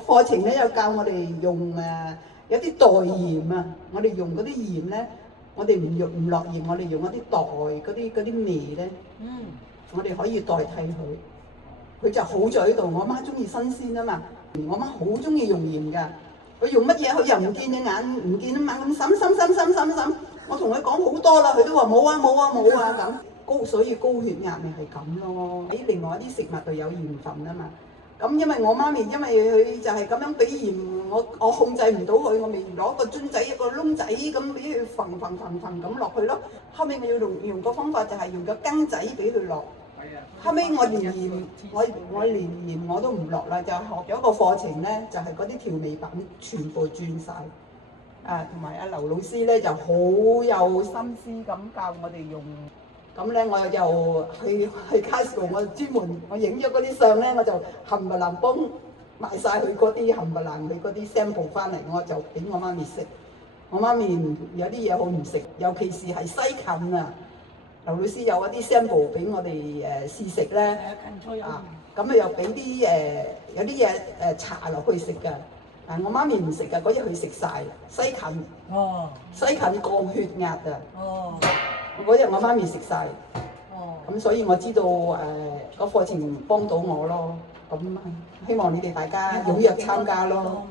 課程咧有教我哋用有啲代鹽啊，我哋用嗰啲鹽咧，我哋唔落鹽，我哋用一啲代嗰啲味咧，我哋可以代替佢，佢就好在呢度。我媽中意新鮮啊嘛，我媽好中意用鹽㗎，佢用乜嘢佢又唔見隻眼，唔見啊嘛，咁審，我同佢講好多啦，佢都話冇啊咁，所以高血壓咪係咁咯。喺另外一啲食物度有鹽分啊嘛。咁因為我媽咪，因為佢就係咁樣俾鹽，我控制唔到佢，我咪攞個樽仔一個窿仔咁俾佢揈咁落去咯。後尾我要用個方法就係用個羹仔俾佢落。後尾我連鹽我連鹽我都唔落啦，就學咗個課程咧，就係嗰啲調味品全部轉晒。同埋阿劉老師咧就好有心思咁教我哋用。咁咧我就去 Costco， 我影咗嗰啲相咧，我就冚唪唥幫賣晒佢嗰啲冚唪唥佢嗰啲 sample 翻嚟，我就俾我媽咪食。我媽咪有啲嘢好唔食，尤其是係西芹啊。劉老師有一啲 sample 俾我哋試食咧，咁又俾啲有啲嘢搽落去食㗎。我媽咪唔食㗎，嗰日佢食晒西芹。西芹降血壓啊！嗰日我媽咪食晒，咁所以我知道個課程幫到我咯。咁希望你哋大家踴躍參加咯。